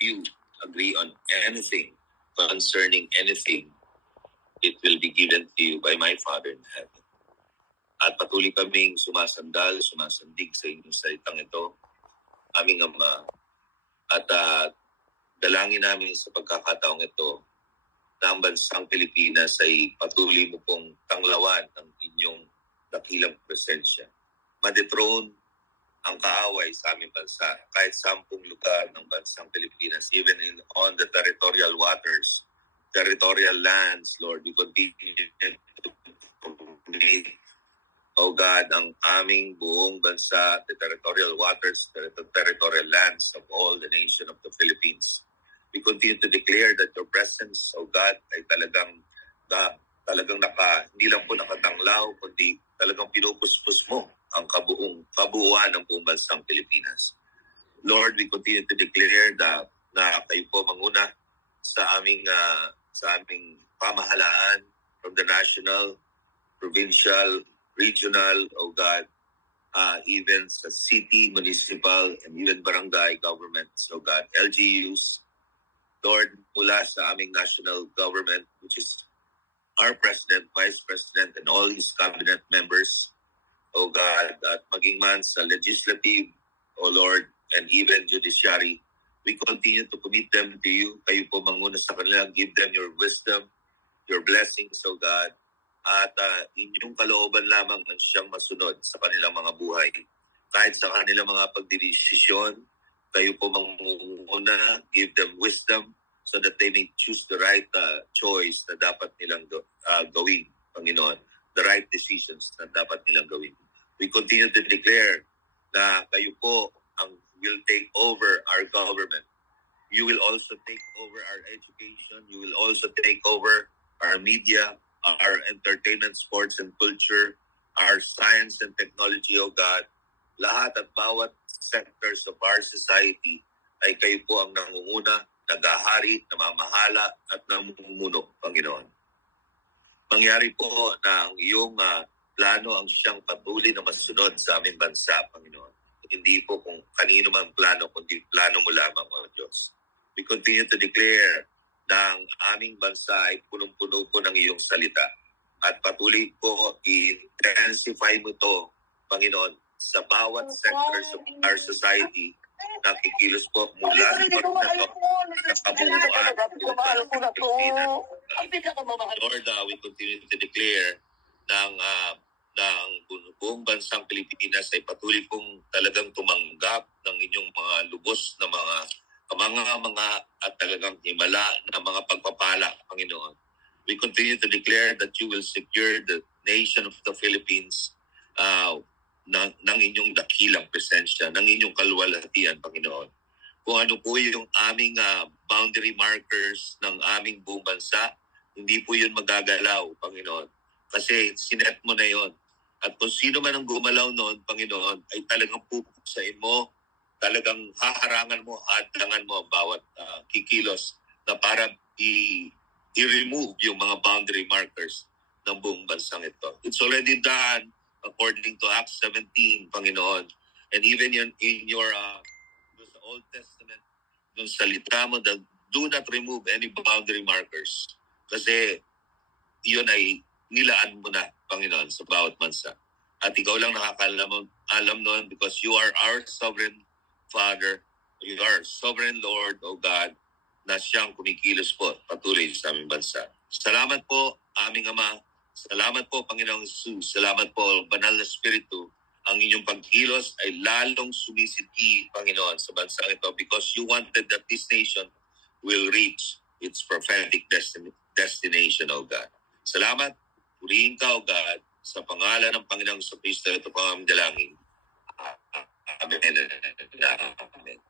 you agree on anything concerning anything, it will be given to you by my Father in heaven. At patuloy kaming sumasandal, sumasandig sa inyong salitang ito, aming Ama, at dalangin namin sa pagkakataong ito na ang bansang Pilipinas ay patuloy mo pong tanglawan ng inyong dakilang presensya. Madethrone ang kaaway sa aming bansa, kahit 10 lugar ng bansang Pilipinas, even on the territorial waters, territorial lands, Lord, we continue to pray, O God, ang aming buong bansa, the territorial waters, the territorial lands of all the nation of the Philippines. We continue to declare that your presence, O God, ay talagang hindi lang po nakatanglaw, kundi talagang pinupuspos mo ang kabuuan ng buong bansang Pilipinas. Lord, we continue to declare na kayo po manguna sa aming pamahalaan from the national, provincial, regional, O God, even sa city, municipal, and even barangay governments, O God, LGUs, Lord, mula sa aming national government, which is our President, Vice President, and all his cabinet members, O God, at maging man sa legislative, O Lord, and even judiciary, we continue to commit them to you. Kayo po manguna sa kanila, give them your wisdom, your blessings, O God, at inyong kalooban lamang ang siyang masunod sa kanilang mga buhay. Kahit sa kanilang mga pagdidesisyon, kayo po manguna, give them wisdom so that they may choose the right choice na dapat nilang gawin, Panginoon. The right decisions na dapat nilang gawin. We continue to declare na kayo po will take over our government. You will also take over our education. You will also take over our media, our entertainment, sports, and culture, our science and technology, O God. Lahat at bawat sectors of our society ay kayo po ang nangunguna, nagahari, namamahala, at namumuno, Panginoon. Mangyari po na ang iyong plano ang siyang patuloy na masunod sa aming bansa, Panginoon. Hindi po kung kanino mang plano, kundi plano mo lamang, O Diyos. We continue to declare na ang aming bansa ay punong-puno po ng iyong salita. At patuloy po i-intensify mo to, Panginoon, sa bawat sectors of our society, nakikilos po mula sa kabuuan ng Pilipinas. Lord, we continue to declare ng buong bansang Pilipinas ay patuloy pong talagang tumanggap ng inyong mga lubos na mga at talagang himala na mga pagpapala, Panginoon. We continue to declare that you will secure the nation of the Philippines ng inyong dakilang presensya, ng inyong kaluwalhatian, Panginoon. Kung ano po yung aming boundary markers ng aming buong bansa, hindi po yun magagalaw, Panginoon. Kasi sinet mo na yon. At kung sino man ang gumalaw noon, Panginoon, ay talagang pupuksain mo, talagang haharangan mo, hadangan mo ang bawat kikilos na para i-remove yung mga boundary markers ng buong bansang ito. It's already done according to Acts 17, Panginoon. And even in your Old Testament, yung salita mo, do not remove any boundary markers. Kasi yun ay nilaan mo na, Panginoon, sa bawat bansa. At ikaw lang nakakalam noon because you are our sovereign Father, you are sovereign Lord, O God, na siyang kumikilos po patuloy sa aming bansa. Salamat po, aming Ama. Salamat po, Panginoong Jesus. Salamat po, Banal na Espiritu. Ang inyong pagkilos ay lalong sumisiti, Panginoon, sa bansang ito because you wanted that this nation will reach its prophetic destination, O God. Salamat. Purihin ka, O God, sa pangalan ng Panginoong Kristo, ito po ang dalangin. Amen. Amen.